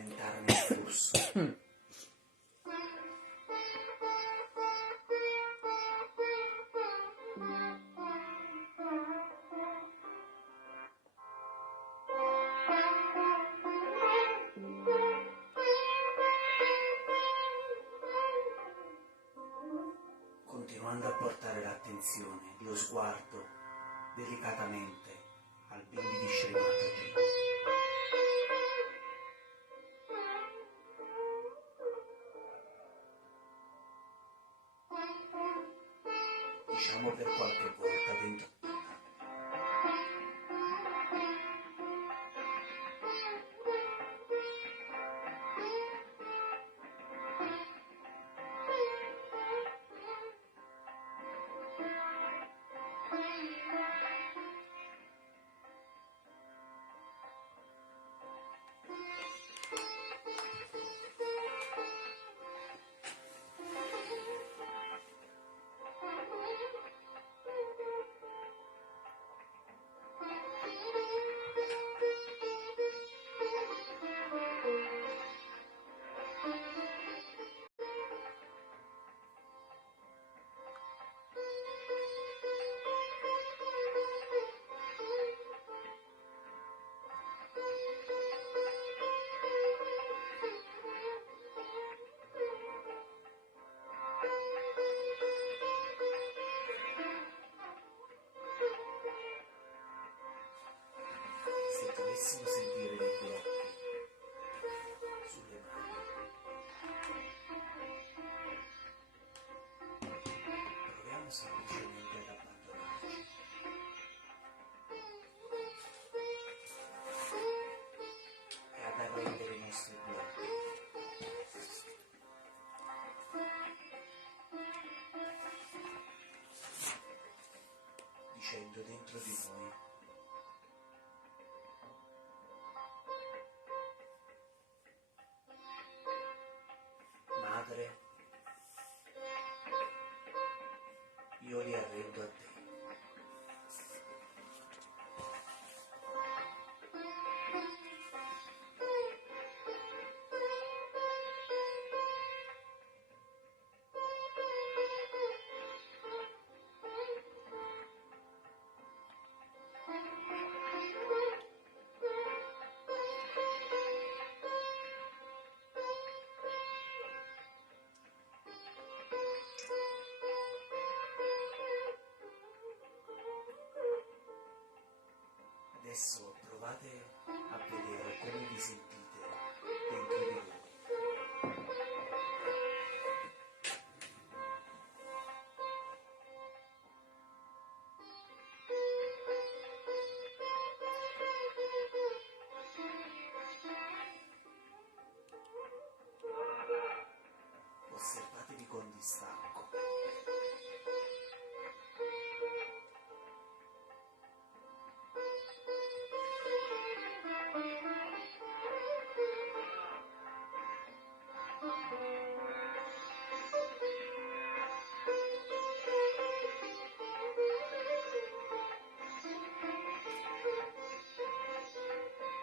rallentarne il flusso. Continuando a portare l'attenzione, lo sguardo delicatamente al bimbi di Shri Mataji. Diciamo per qualche volta dentro. Se dovessimo sentire dei blocchi sulle mani, proviamo semplicemente ad abbandonarci e ad arrendere i nostri blocchi. Dicendo dentro di noi: Madre, io li arrendo a te. Adesso provate a vedere come vi sentite dentro di voi. Osservatevi con distacco.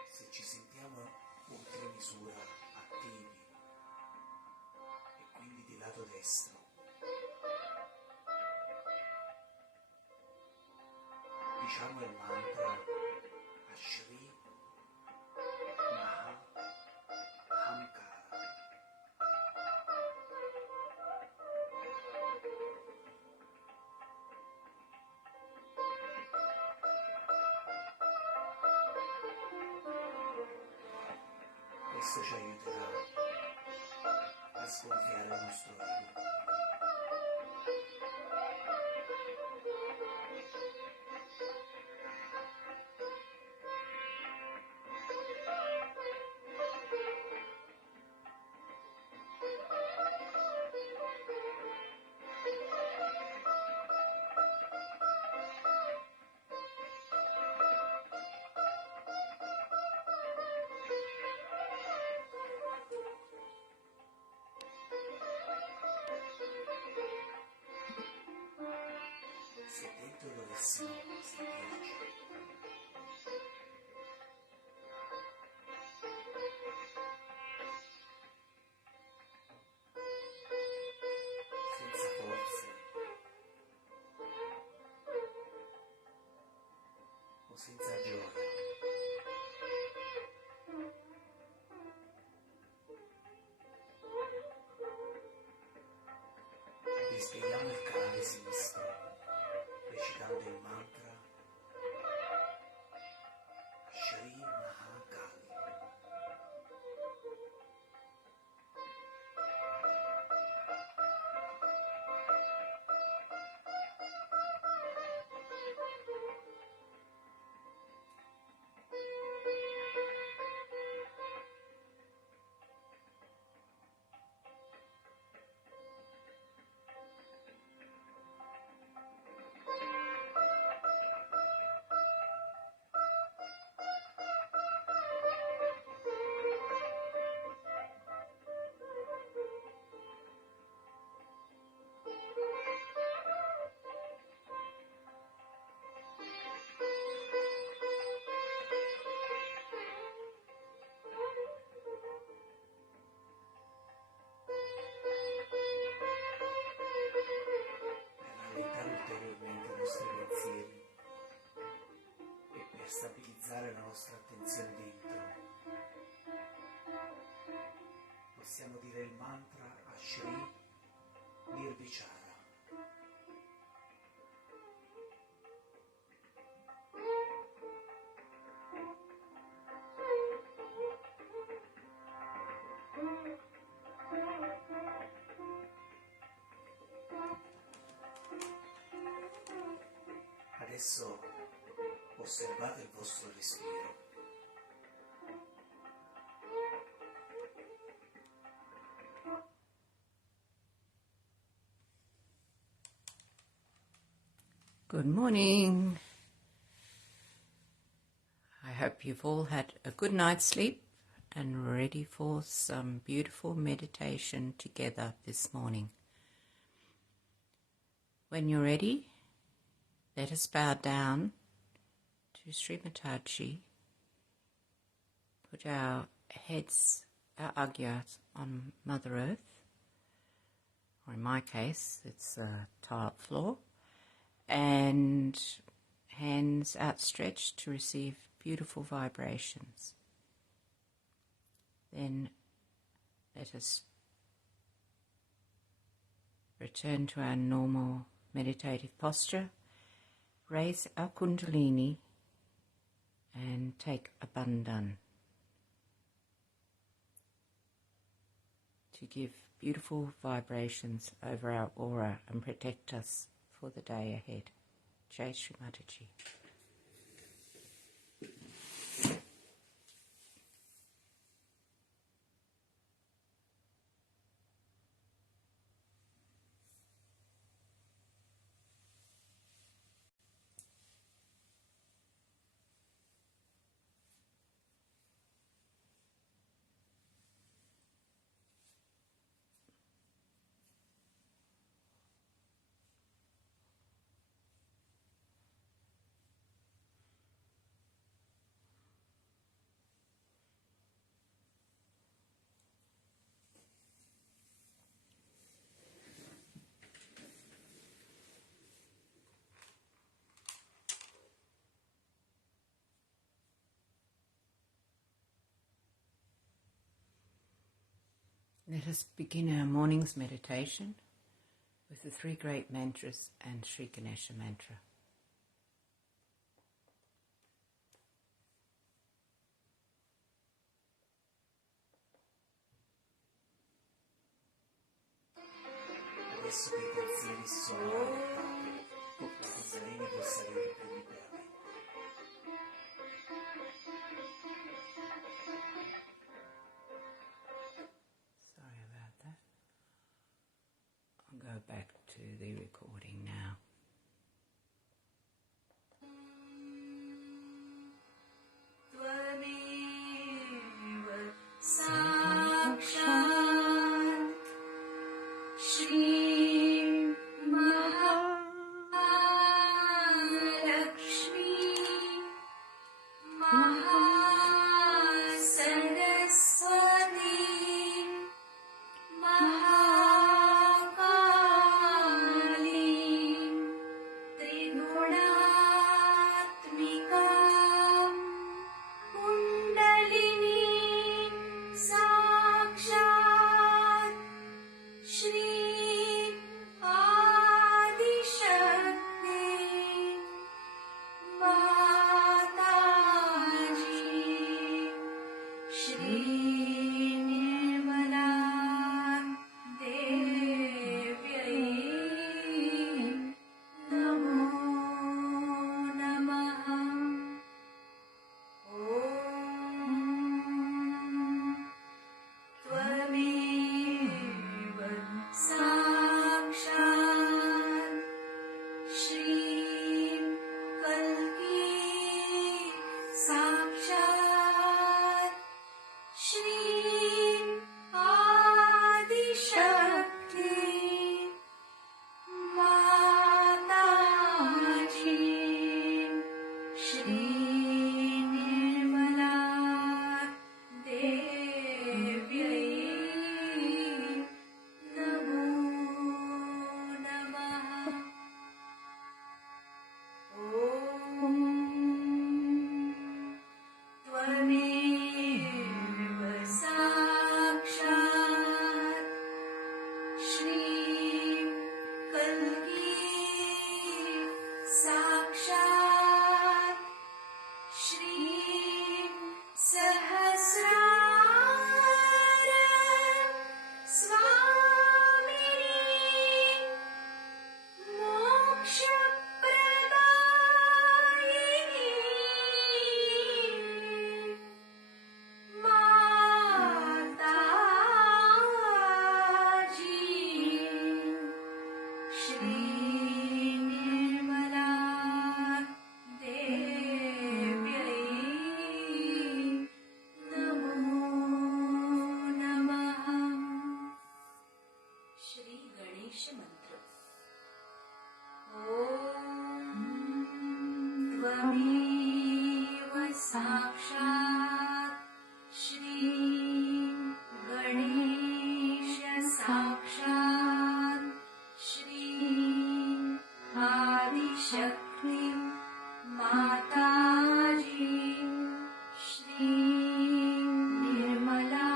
Se ci sentiamo oltre misura attivi e quindi di lato destro, diciamo il mantra a Shri Mataji. Questo ci aiuterà a sgonfiare il nostro ego. Se dentro dovessimo sentirci senza gioia. Rischiediamo il canale sinistro, recitando il mantra Shri Mataji. Ulteriormente i nostri pensieri e per stabilizzare la nostra attenzione dentro possiamo dire il mantra a Shri Nirvichara. Adesso osservate il vostro respiro. Good morning. I hope you've all had a good night's sleep and ready for some beautiful meditation together this morning. When you're ready, let us bow down to Shri Mataji, put our heads, our agyas on Mother Earth, or in my case, it's a tiled floor, and hands outstretched to receive beautiful vibrations. Then let us return to our normal meditative posture, raise our kundalini and take a bandhan to give beautiful vibrations over our aura and protect us for the day ahead. Jai Shri Mataji. Let us begin our morning's meditation with the three great mantras and Sri Ganesha mantra. Adesso che i pensieri si sono rallentati, la kundalini può salire più liberamente. Sorry about that. I'll go back to the recording now. Shri Mataji Trigunaatmika श्रीं सहस्रार स्वामिनी मोक्षप्रदायिनी माताजी श्री निर्मला देव्यै नमो नमः। श्री गणेश मंत्र। ॐ त्वमेव साक्षात् श्री गणेश साक्षात् श्री आदिशक्ति माताजी श्री निर्मला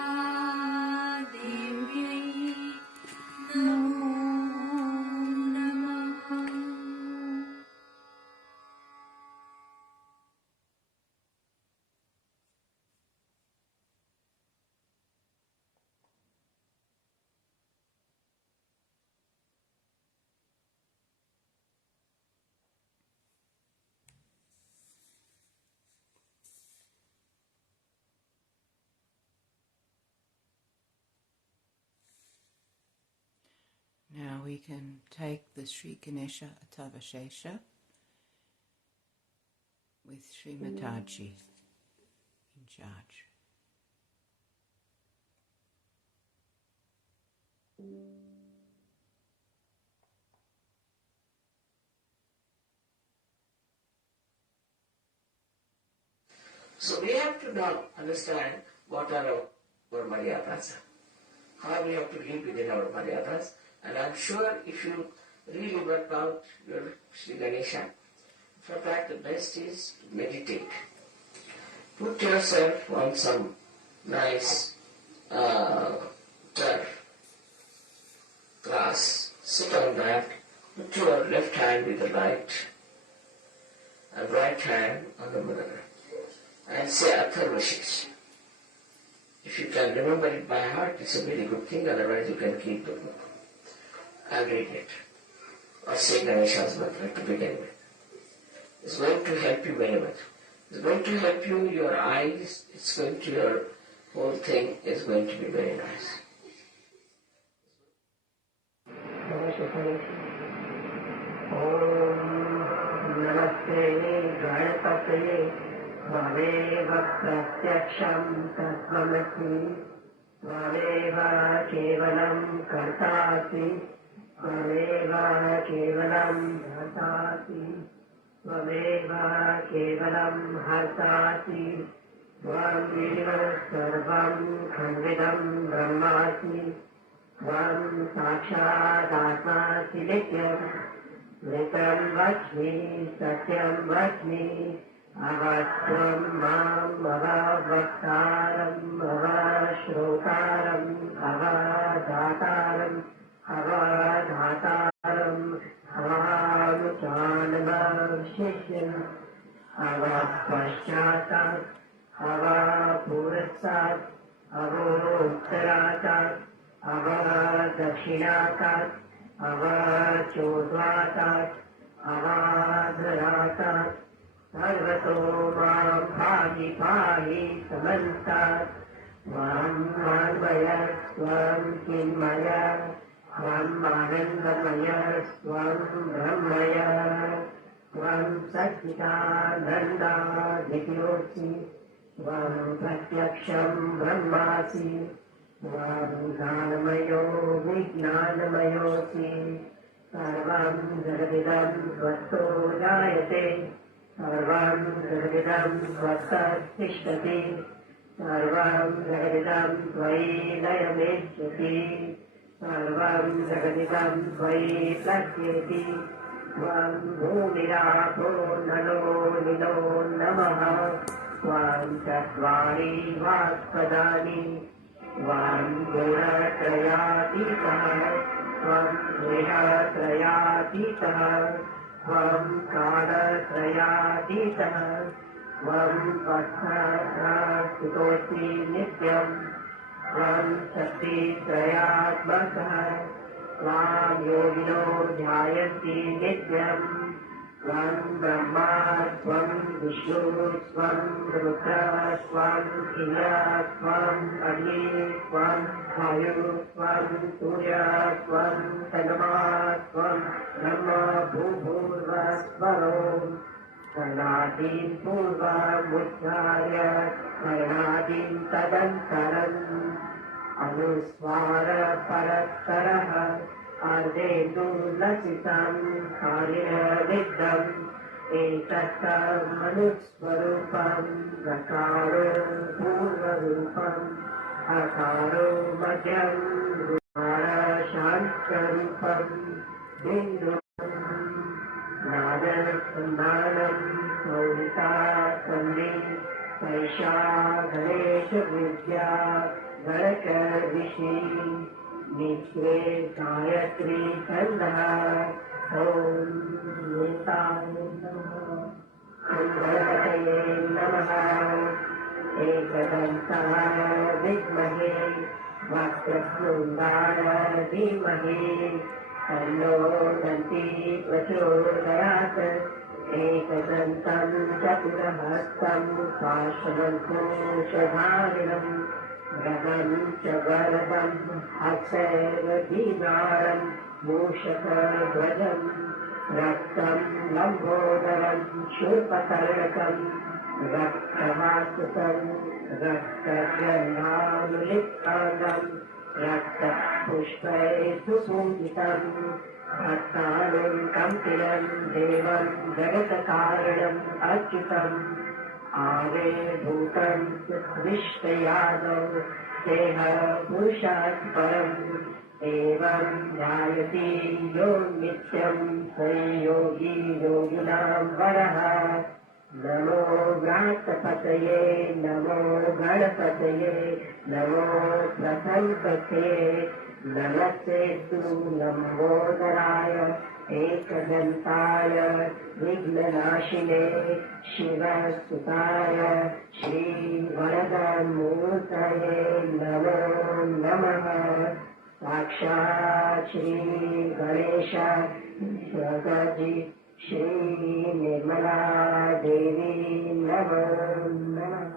देव्यै नमो नमः। Now we can take the Shri Ganesha Atavashesha with Shri Mataji in charge. So we have to now understand what are our maryadas, how we have to live within our maryadas, and I'm sure if you really work out your Shri Ganesha, for that the best is to meditate. Put yourself on some nice turf, grass, sit on that, put your left hand with the right and right hand on the middle, and say Atharvashish. If you can remember it by heart, it's a very good thing, otherwise you can keep the book and read it. Or say Ganesha's mantra to begin with. It's going to help you very much. It's going to help you, your eyes, it's going to, your whole thing is going to be very nice. Namaste Ganapataye Tvameva Pratyaksham Tattvamasi Tvameva Kevalam Kartasi Tvameva Kevalam Hartasi Tvameva Kevalam Hartasi Tvameva Sarvam Khandidam Brahmasi Tvam Sakshat Atmasi Nityam Nitam Vachmi Satyam Vachmi Avastram Mam Avavaktaram Avashrotaram Avadhataram Avadhataram Avanuchanavashishyam Avapashchatat Avapurasat Avottaratat Avadakshinatat Avachodvatat Avadharatat Sarvato Mam Bhagi Bhagi Samantat Mam Manvaya Swam Kinmaya Mam Anandamaya Swam Brahmaya Swam Satchitananda Dityosi Swam Pratyaksham Brahmasi Swam Dhanamayo Vijnanamayoti Sarvam Jagadidam Svatto Jayate Sarvam Jagadidam Svattastishtati Sarvam Jagadidam Tvai Layamechyati Sarvam Jagadidam Tvai Plakyati Svam Bhumirapo Nalo Nilo Namaha Svam Chattvari Vaspadani Svam Gunatrayatikaha Svam Vihatrayatikaha Svam Kadatrayatikaha त्वं पश्चात्तोऽसि नित्यम् त्वं शक्तित्रयात्मकः त्वां योगिनो ध्यायन्ति नित्यम् त्वं ब्रह्मा त्वं विष्णु त्वं रुद्रः त्वं इन्द्रः त्वम् अग्निः त्वं वायुः त्वं सूर्यः त्वं चन्द्रमा त्वं ब्रह्म भूर्भुवस्वरो कर्णादीं पूर्वमुच्चार्य कर्णादीं तदन्तरम् अनुस्वार परत्तरः अर्धेन्दुलसितं कार्यविद्धम् एतत्तमनुस्वरूपं गकारो पूर्वरूपम् अकारो मध्यं शान्तरूपम् बिन्दु नादसन्धानं मौलिका सन्धि सैषा गणेशविद्या गणकर्विषि नित्ये गायत्री छन्दः ॐ निताय नमः गणपतये नमः एकदन्ताय विद्महे वक्रतुण्डाय धीमहि तन्नो दन्ती प्रचोदयात् एकदन्तं चतुरहस्तं पार्श्वदन्तोषधारिणं गगं च वरदं हस्तैर्दीनारं मूषकध्वजं रक्तं लम्बोदरं शूर्पकर्णकं रक्तवासुतं रक्तगन्धानुलिप्ताङ्गं रक्तपुष्पैः सुपूजितं भक्तानुं कम्पिनं देवं जगत्कारणम् अच्युतम् आविर्भूतं विश्वयादौ देह पुरुषात् परम् एवं ध्यायति यो नित्यं स योगी योगिनां वरः नमो व्रातपतये नमो गणपतये नमो प्रसन्पते नमस्ते तु लम्बोदराय एकदन्ताय विघ्ननाशिने शिवसुताय श्रीवरदमूर्तये नमो नमः साक्षात् श्रीगणेश माताजी श्री निर्मला देवी नमो नमः।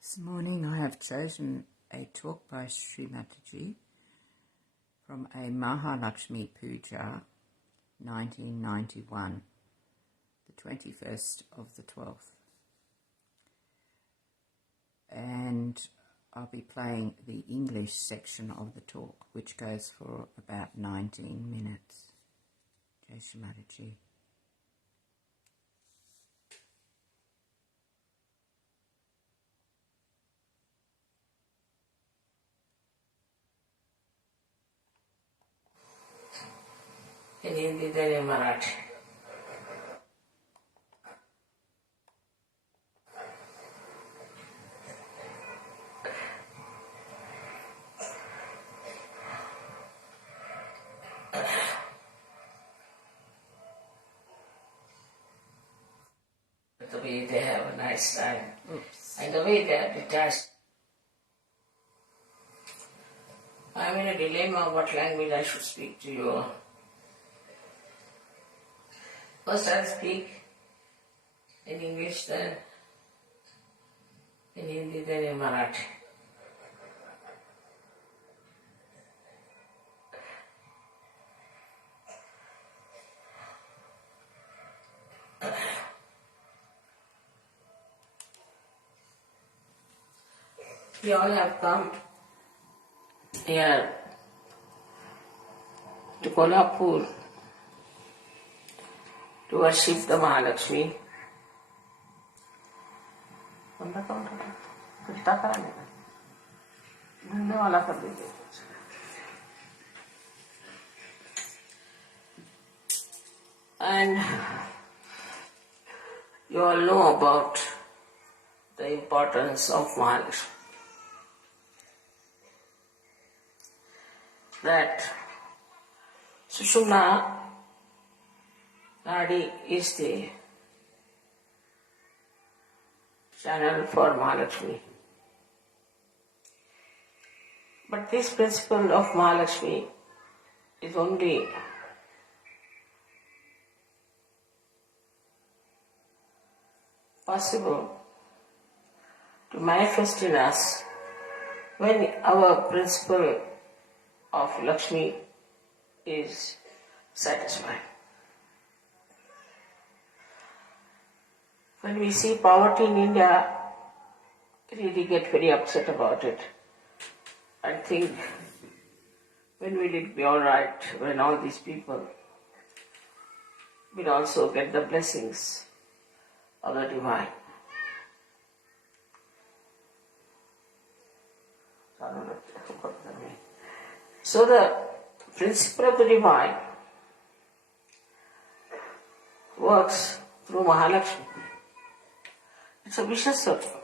This morning I have chosen a talk by Shri Mataji from a Lakshmi Puja 1991, the 21st of the 12th. And I'll be playing the English section of the talk, which goes for about 19 minutes. Jai Shri Mataji. in Hindi than in Marathi. The way they have a nice time. Oops. And the way they are detached. I'm in a dilemma what language I should speak to you. First I'll speak in English, then in Hindi, then in Marathi. We all have come here to Kolhapur to worship the Mahalakshmi. And you all know about the importance of Mahalakshmi. That Sushumna Nadi is the channel for Mahalakshmi. But this principle of Mahalakshmi is only possible to manifest in us when our principle of Lakshmi is satisfied. When we see poverty in India, we really get very upset about it and think, when will it be alright when all these people will also get the blessings of the divine? So the principle of the divine works through Mahalakshmi. It's a vicious circle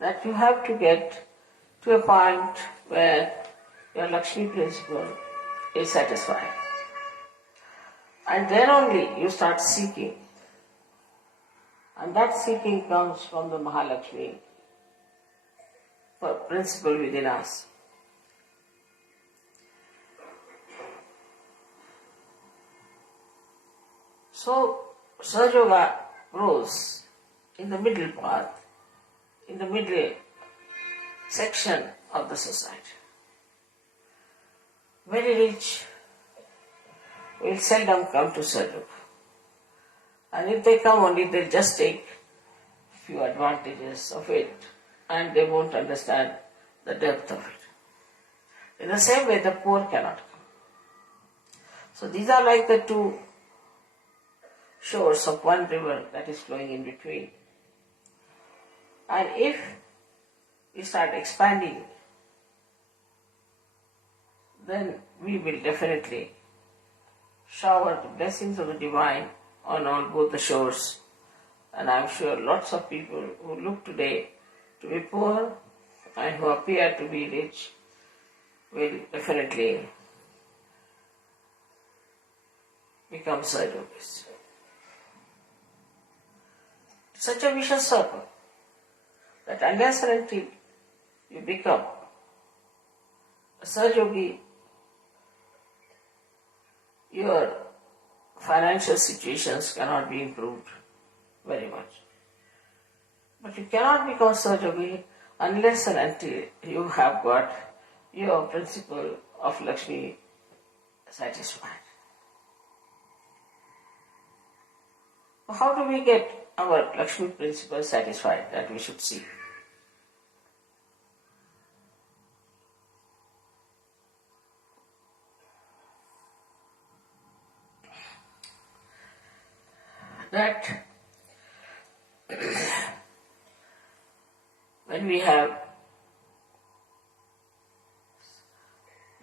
that you have to get to a point where your Lakshmi principle is satisfied. And then only you start seeking. And that seeking comes from the Mahalakshmi principle within us. So, Sahaja grows in the middle path, in the middle section of the society. Very rich will seldom come to Sahaja. And if they come only, they'll just take few advantages of it and they won't understand the depth of it. In the same way, the poor cannot come. So these are like the two shores of one river that is flowing in between. And if we start expanding, then we will definitely shower the blessings of the divine on all both the shores. And I am sure lots of people who look today to be poor and who appear to be rich will definitely become Sahajas. Such a vicious circle that unless and until you become a Sahajogi, your financial situations cannot be improved very much. But you cannot become Sahajogi unless and until you have got your principle of Lakshmi satisfied. How do we get our Lakshmi principle satisfied? That we should see. That when we have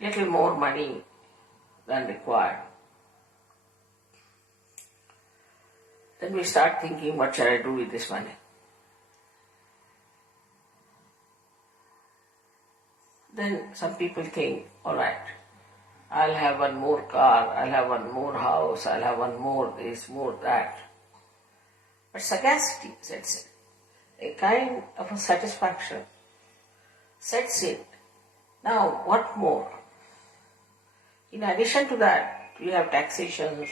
little more money than required, Then we start thinking, what shall I do with this money? Then some people think, all right, I'll have one more car, I'll have one more house, I'll have one more this, more that. But sagacity sets in. A kind of a satisfaction sets in. Now, what more? In addition to that, we have taxations,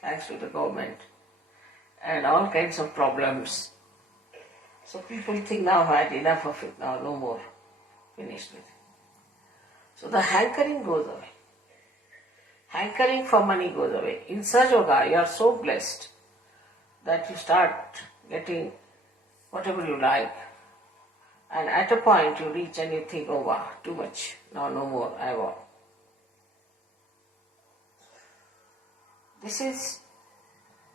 thanks to the government, and all kinds of problems. So people think, now I've had enough of it, now no more. Finished with it. So the hankering goes away. Hankering for money goes away. In Sahaja Yoga, you are so blessed that you start getting whatever you like. And at a point you reach and you think, oh wow, too much, now no more, I want. This is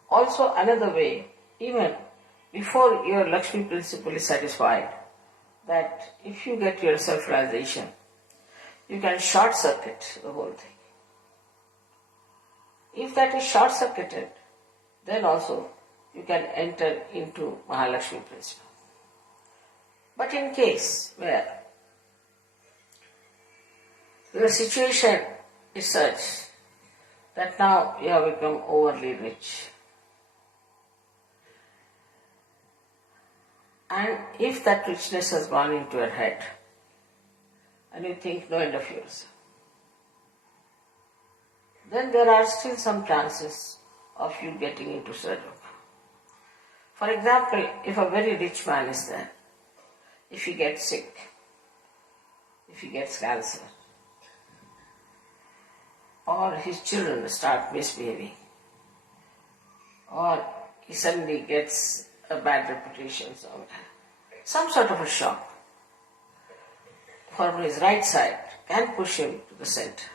also another way, even before your Lakshmi principle is satisfied, that if you get your self-realization, you can short-circuit the whole thing. If that is short-circuited, then also you can enter into Mahalakshmi principle. But in case where your situation is such that now you have become overly rich, and if that richness has gone into your head, and you think no end of yours, then there are still some chances of you getting into Sahaja Yoga. For example, if a very rich man is there, if he gets sick, if he gets cancer, or his children start misbehaving, or he suddenly gets a bad reputation somewhere, some sort of a shock from his right side can push him to the center.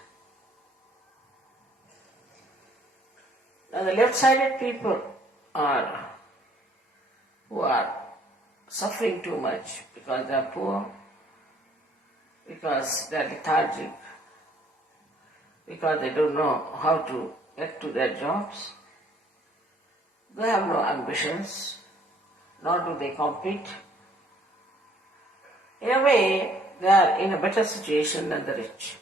Now the left-sided people who are suffering too much because they are poor, because they are lethargic, because they don't know how to get to their jobs. They have no ambitions, nor do they compete. In a way, they are in a better situation than the rich,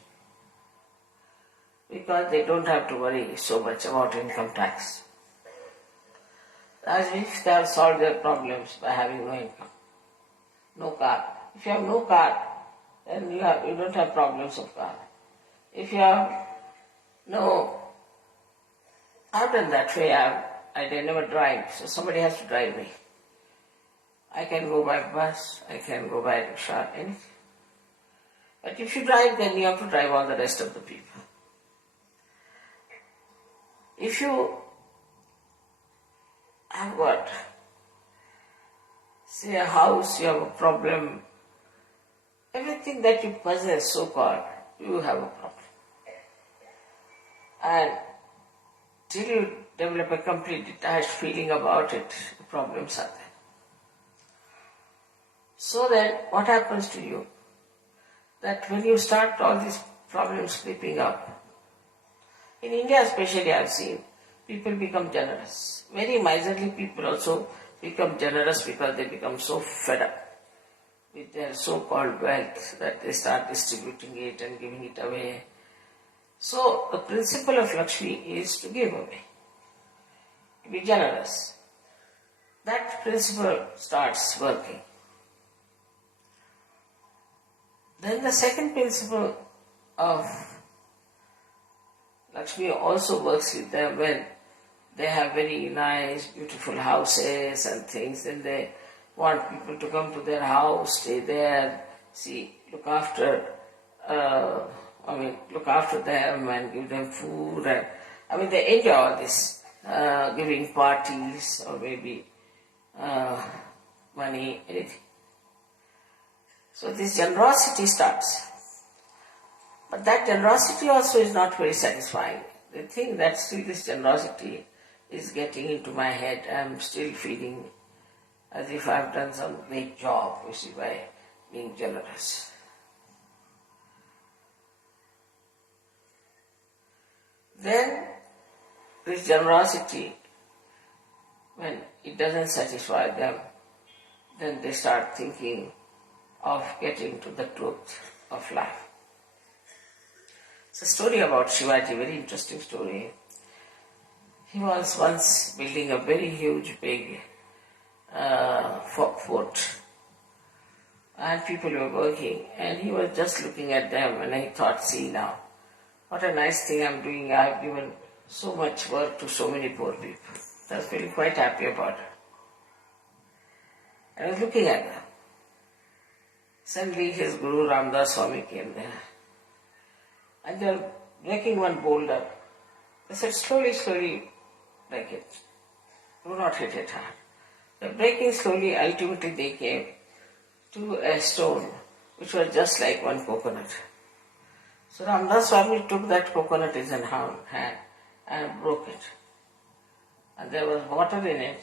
because they don't have to worry so much about income tax. As if they have solved their problems by having no income, no car. If you have no car, then you don't have problems of car. If you have no, I've done that way. I never drive, so somebody has to drive me. I can go by bus, I can go by rickshaw, anything. But if you drive, then you have to drive all the rest of the people. If you have got, say, a house, you have a problem, everything that you possess, so-called, you have a problem. And till you develop a complete detached feeling about it, the problems are there. So then, what happens to you? That when you start all these problems creeping up, in India especially I have seen, people become generous. Very miserly people also become generous because they become so fed up with their so-called wealth that they start distributing it and giving it away. So the principle of Lakshmi is to give away, to be generous. That principle starts working. Then the second principle of Lakshmi also works with them when they have very nice, beautiful houses and things. Then they want people to come to their house, stay there, look after them and give them food. And they enjoy all this, giving parties or maybe money, anything. So this generosity starts. But that generosity also is not very satisfying. They think that still this generosity is getting into my head. I am still feeling as if I have done some great job, by being generous. Then this generosity when it doesn't satisfy them, then they start thinking of getting to the truth of life. It's a story about Shivaji, very interesting story. He was once building a very huge, big fort, and people were working, and he was just looking at them, and he thought, see now, what a nice thing I'm doing. I've given so much work to so many poor people. I was feeling quite happy about it. I was looking at them. Suddenly his Guru Ramdas Swami came there, and they were breaking one boulder. They said, slowly, slowly break it. Do not hit it hard. They were breaking slowly. Ultimately they came to a stone which was just like one coconut. So Ramdas Swami took that coconut in his hand and broke it. And there was water in it,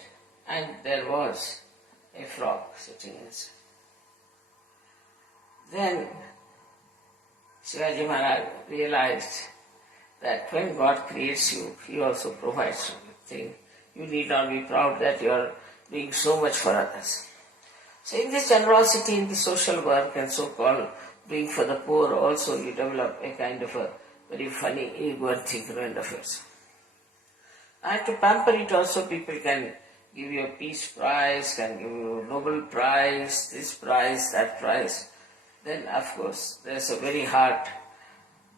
and there was a frog sitting inside. Then Shivaji Maharaj realized that when God creates you, He also provides something. You need not be proud that you are doing so much for others. So in this generosity, in the social work and so-called doing for the poor, also you develop a kind of a very funny ego and think kind of yourself. And to pamper it also, people can give you a peace prize, can give you a Nobel prize, this prize, that prize. Then of course there's a very hard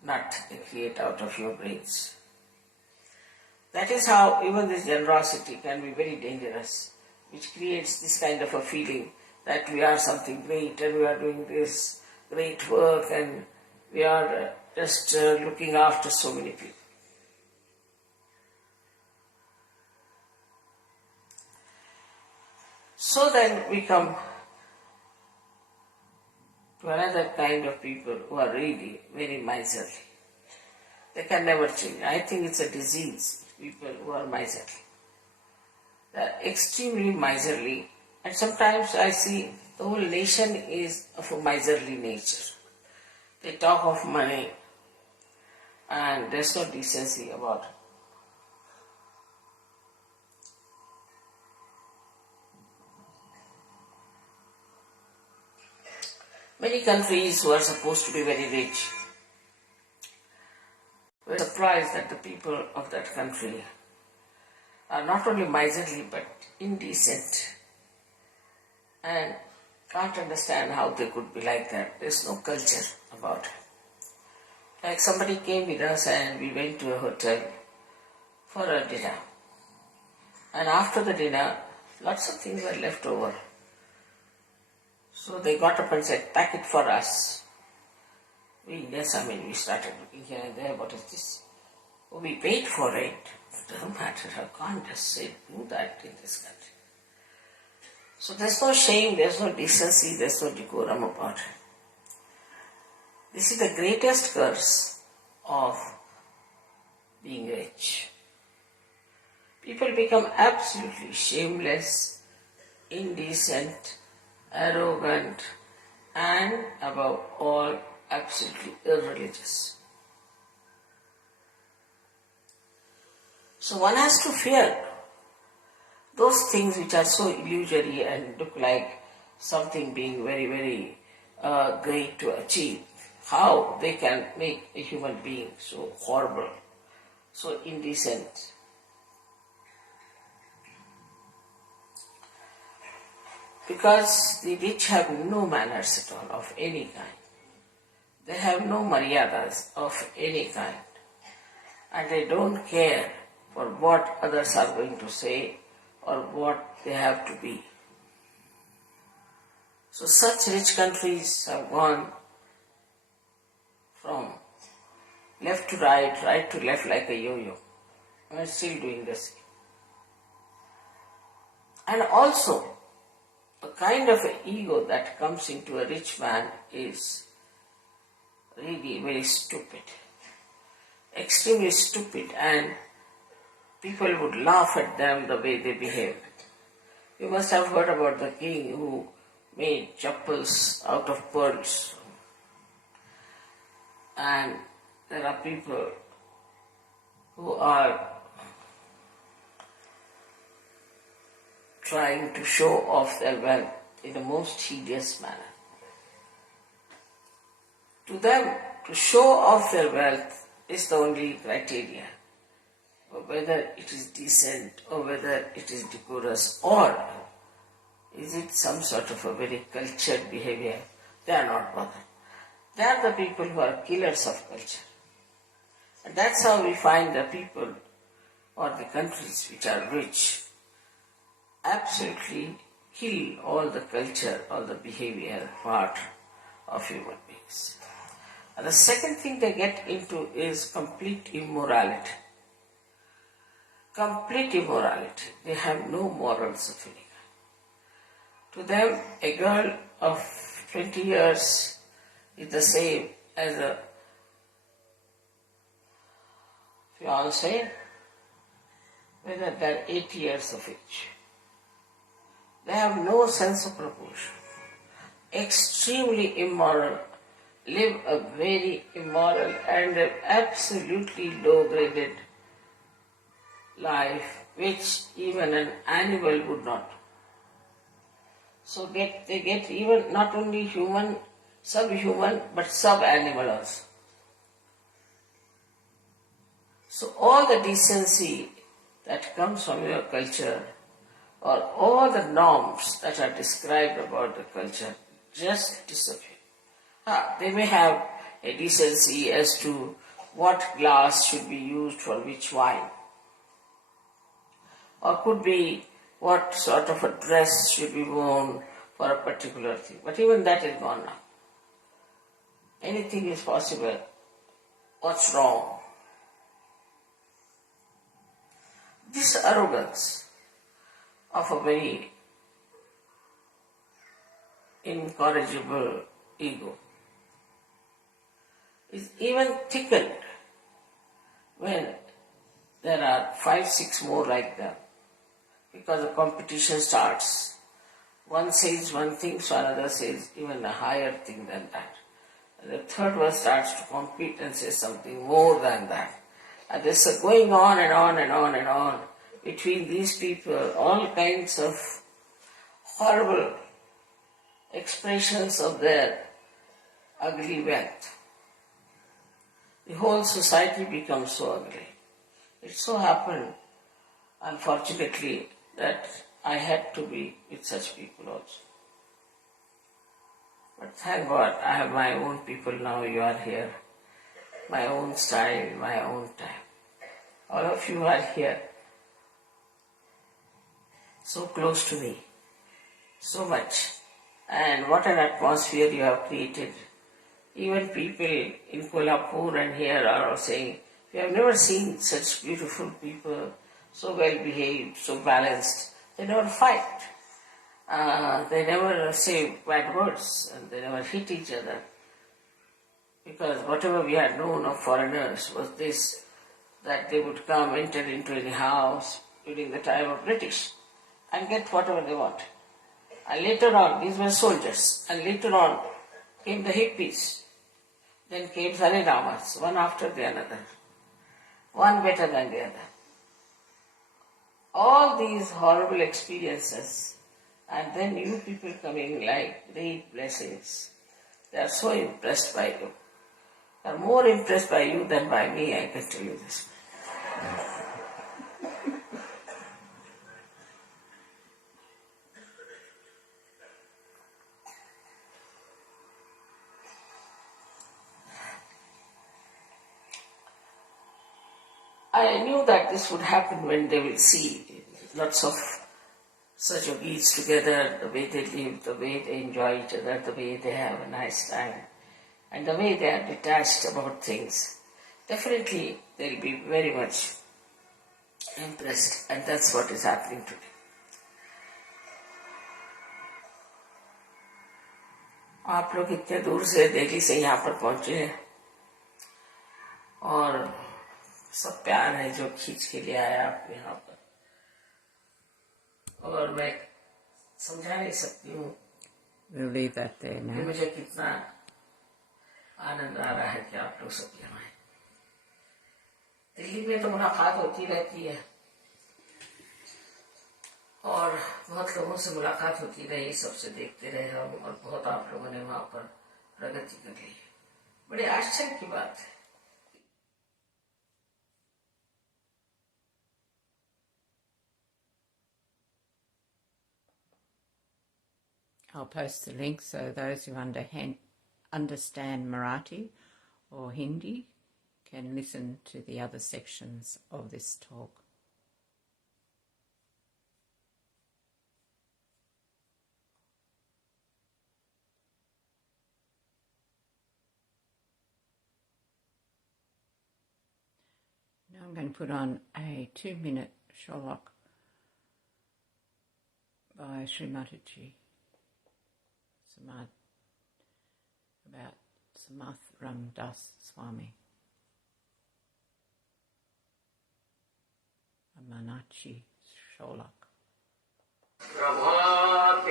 nut they create out of your brains. That is how even this generosity can be very dangerous, which creates this kind of a feeling that we are something great and we are doing this great work and we are just looking after so many people. So then we come to another kind of people who are really very miserly. They can never change. I think it's a disease, people who are miserly. They are extremely miserly, and sometimes I see the whole nation is of a miserly nature. They talk of money and there's no decency about it. Many countries who are supposed to be very rich were surprised that the people of that country are not only miserly but indecent and can't understand how they could be like that. There's no culture about it. Like somebody came with us and we went to a hotel for a dinner. And after the dinner, lots of things were left over. So they got up and said, pack it for us. We started looking here and there, what is this? Oh, we paid for it. It doesn't matter, I can't just say, do that in this country. So there's no shame, there's no decency, there's no decorum about it. This is the greatest curse of being rich. People become absolutely shameless, indecent, arrogant, and above all, absolutely irreligious. So one has to fear those things which are so illusory and look like something being very, very great to achieve. How they can make a human being so horrible, so indecent. Because the rich have no manners at all of any kind. They have no maryadas of any kind. And they don't care for what others are going to say or what they have to be. So such rich countries have gone from left to right, right to left like a yo-yo. And are still doing the same. And also, a kind of ego that comes into a rich man is really very stupid, extremely stupid, and people would laugh at them the way they behave. You must have heard about the king who made chappals out of pearls. And there are people who are trying to show off their wealth in a most hideous manner. To them, to show off their wealth is the only criteria, whether it is decent or whether it is decorous or is it some sort of a very cultured behavior. They are not bothered. They are the people who are killers of culture. And that's how we find the people or the countries which are rich absolutely kill all the culture, all the behavior part of human beings. And the second thing they get into is complete immorality. Complete immorality. They have no morals of any kind. To them, a girl of 20 years is the same as a fiancé, whether they are 80 years of age. They have no sense of proportion. Extremely immoral, live a very immoral and absolutely low-graded life which even an animal would not. So they get even not only human, subhuman, but sub-animal also. So all the decency that comes from your culture or all the norms that are described about the culture just disappear. They may have a decency as to what glass should be used for which wine, or could be what sort of a dress should be worn for a particular thing. But even that is gone now. Anything is possible. What's wrong? This arrogance of a very incorrigible ego is even thickened when there are 5, 6 more like them, because the competition starts. One says one thing, so another says even a higher thing than that. And the third one starts to compete and says something more than that. And this is going on and on and on and on between these people, all kinds of horrible expressions of their ugly wealth. The whole society becomes so ugly. It so happened, unfortunately, that I had to be with such people also. But thank God, I have my own people now, you are here. My own style, my own time. All of you are here. So close to me. So much. And what an atmosphere you have created. Even people in Kolhapur and here are saying, we have never seen such beautiful people, so well behaved, so balanced. They never fight. They never say bad words and they never hit each other. Because whatever we had known of foreigners was this, that they would come, enter into any house during the time of British and get whatever they want. And later on, these were soldiers, and later on came the hippies. Then came Sarinamas, one after the other, one better than the other. All these horrible experiences, and then you people coming like great blessings. They are so impressed by you. They are more impressed by you than by me, I can tell you this. I knew that this would happen when they will see lots of such yogis together, the way they live, the way they enjoy each other, the way they have a nice time, and the way they are detached about things. Definitely they will be very much impressed, and that's what is happening today. आप लोग इतने दूर से दिल्ली से यहाँ पर पहुँचे हैं और सब प्यार है जो खींच के ले आया आप यहाँ पर, और मैं समझा नहीं सकती हूँ कि मुझे कितना आनंद आ रहा है कि आप लोग सब यहाँ आए। दिल्ली में तो मुलाकात होती रहती है और बहुत लोगों से मुलाकात होती रही, सबसे देखते रहे हम, और बहुत आप लोगों ने वहां पर प्रगति कर ली। बड़े आश्चर्य की बात है। I'll post the link so those who understand Marathi or Hindi can listen to the other sections of this talk. Now I'm going to put on a 2-minute sholok by Shri Mataji about Samath Ram Das Swami. A Manachi Sholak. Start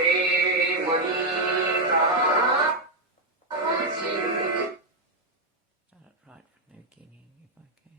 it right from the beginning if I can.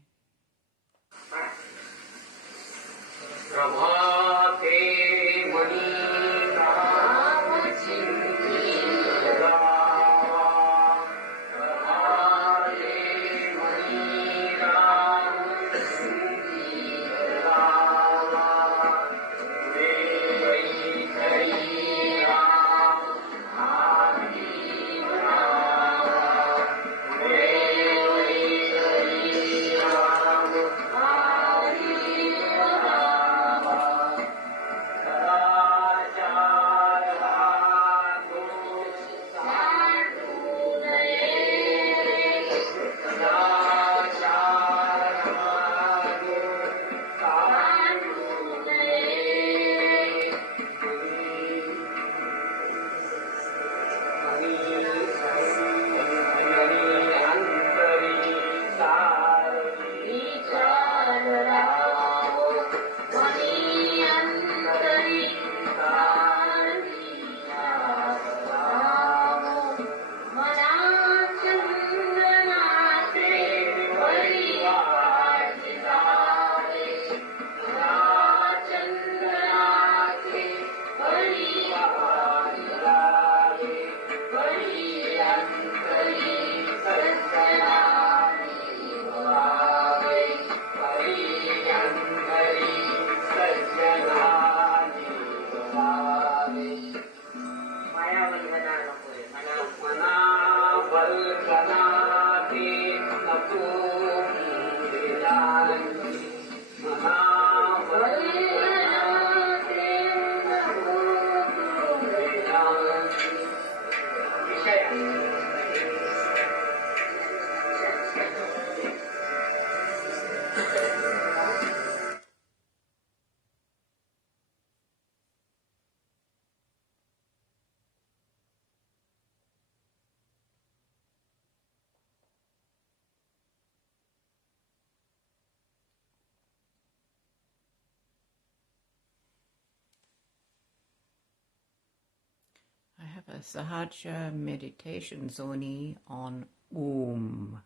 I have a Sahaja meditation zoni on Om.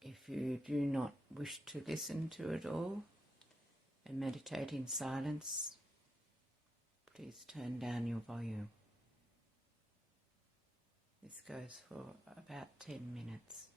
If you do not wish to listen to it all and meditate in silence, please turn down your volume. This goes for about 10 minutes.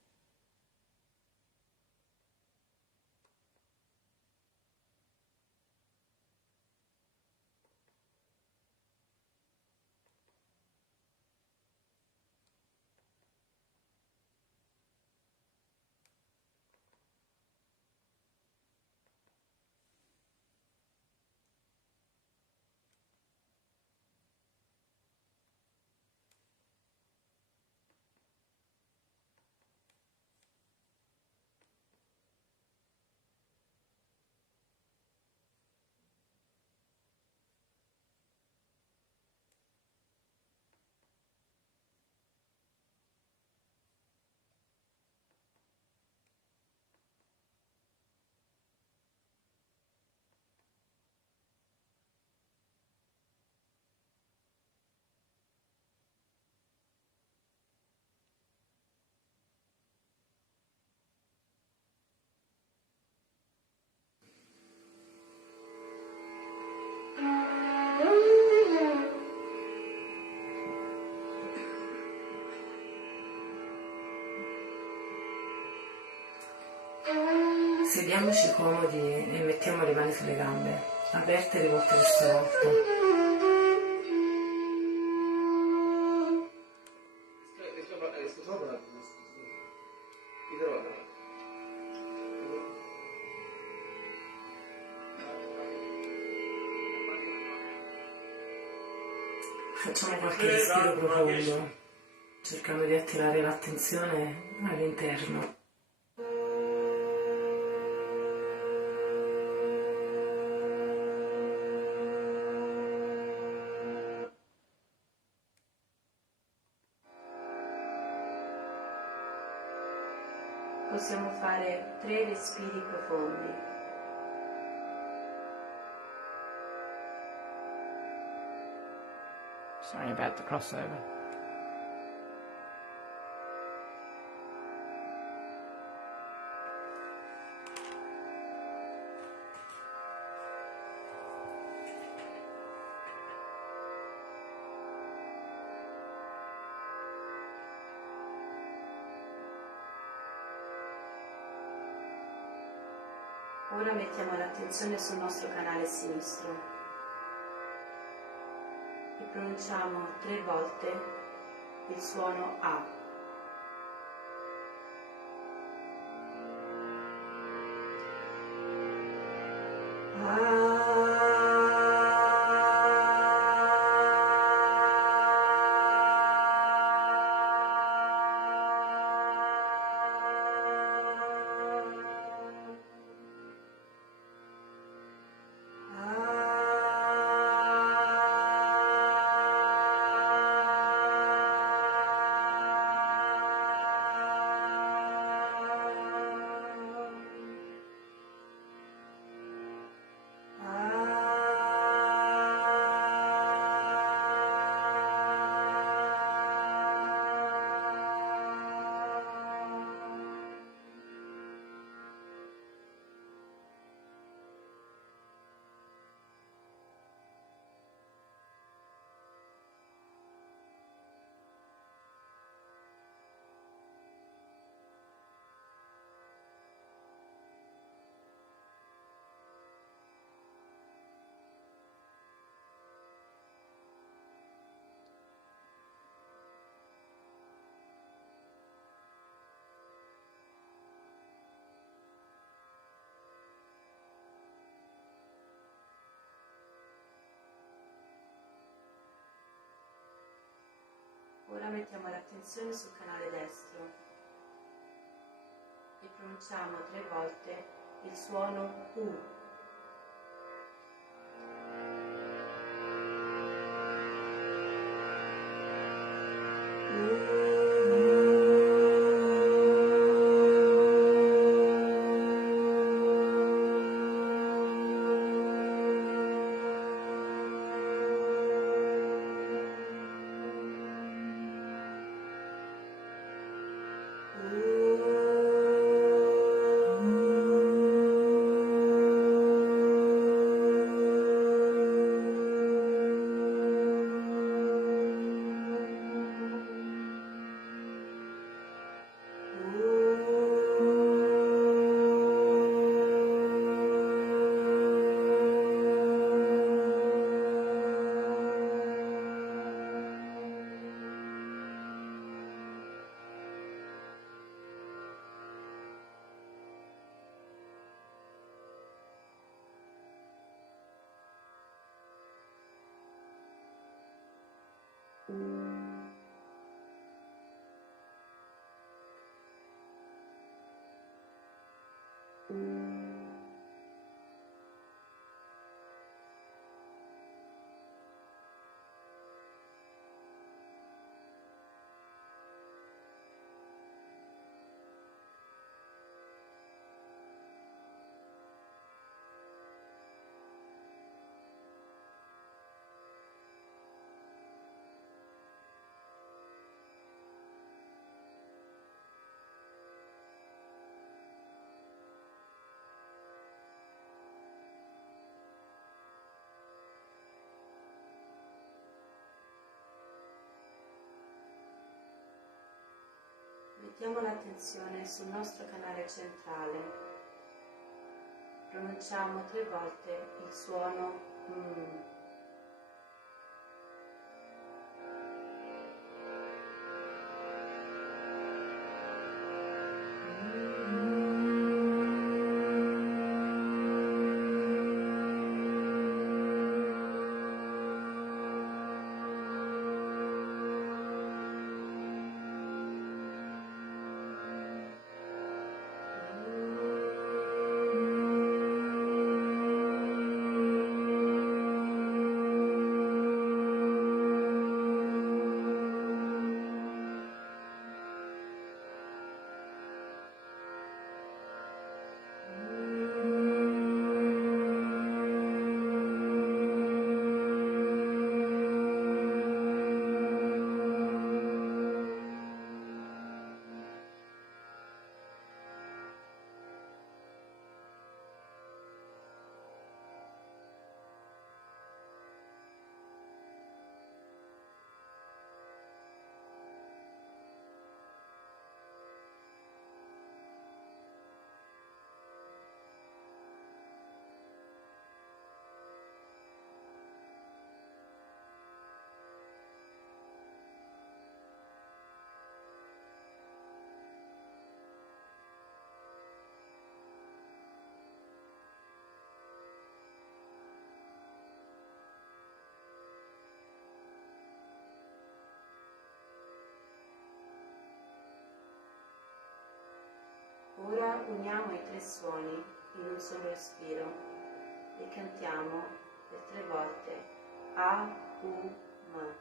Sediamoci comodi e mettiamo le mani sulle gambe, aperte e rivolte verso l'alto. Facciamo qualche respiro profondo, cercando di attirare l'attenzione all'interno. Possiamo fare 3 respiri profondi. Sorry about the crossover. Ora mettiamo l'attenzione sul nostro canale sinistro e pronunciamo 3 volte il suono A. Ora mettiamo l'attenzione sul canale destro e pronunciamo 3 volte il suono U. Mettiamo l'attenzione sul nostro canale centrale pronunciamo 3 volte il suono Ora uniamo i 3 suoni in un solo respiro e cantiamo per 3 volte A, U, M.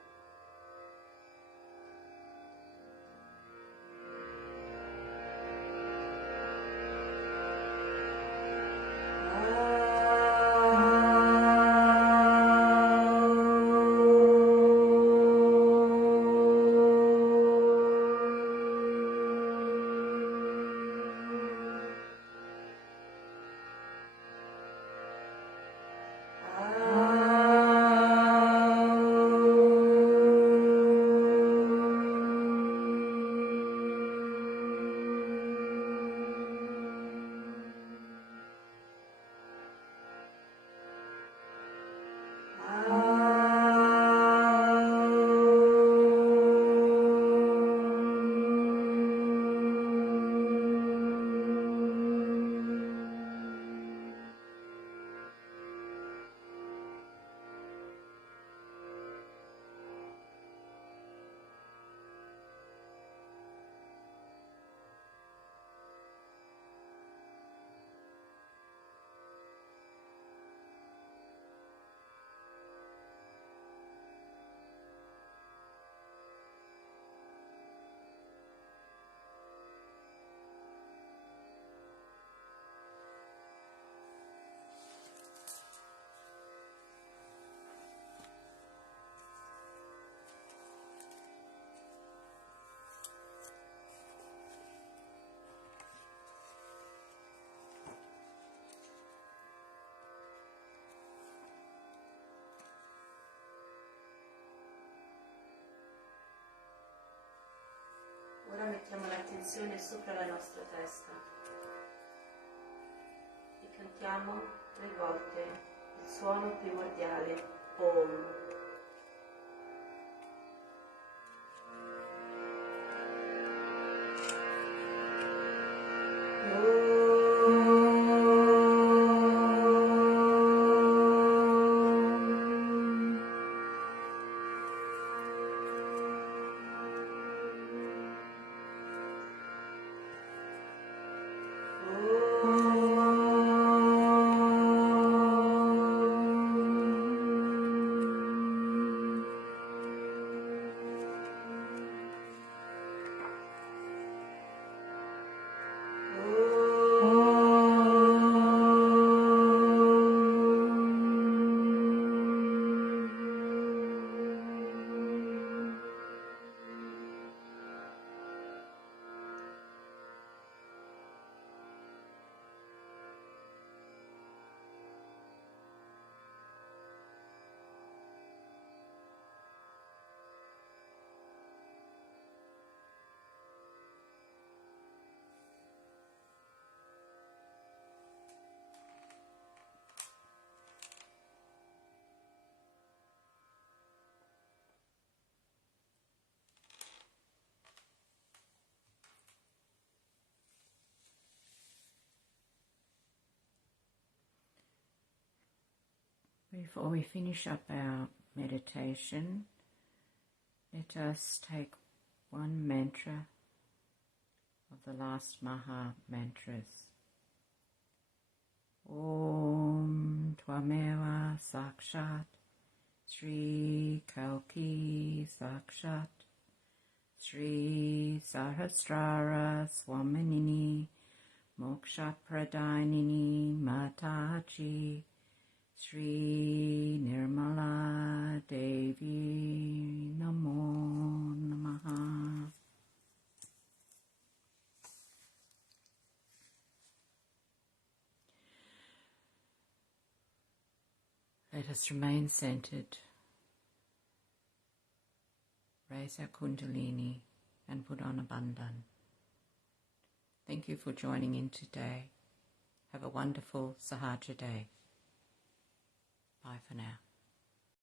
Ora mettiamo l'attenzione sopra la nostra testa e cantiamo 3 volte il suono primordiale Om. Om. Before we finish up our meditation, let us take one mantra of the last Maha mantras. Om Tvameva Sakshat Shri Kalki Sakshat Shri Sahasrara Swaminini Moksha Pradinini Mataji Shri Nirmala Devi Namo Namaha. Let us remain centered, raise our Kundalini and put on a bandhan. Thank you for joining in today. Have a wonderful Sahaja day. Bye for now.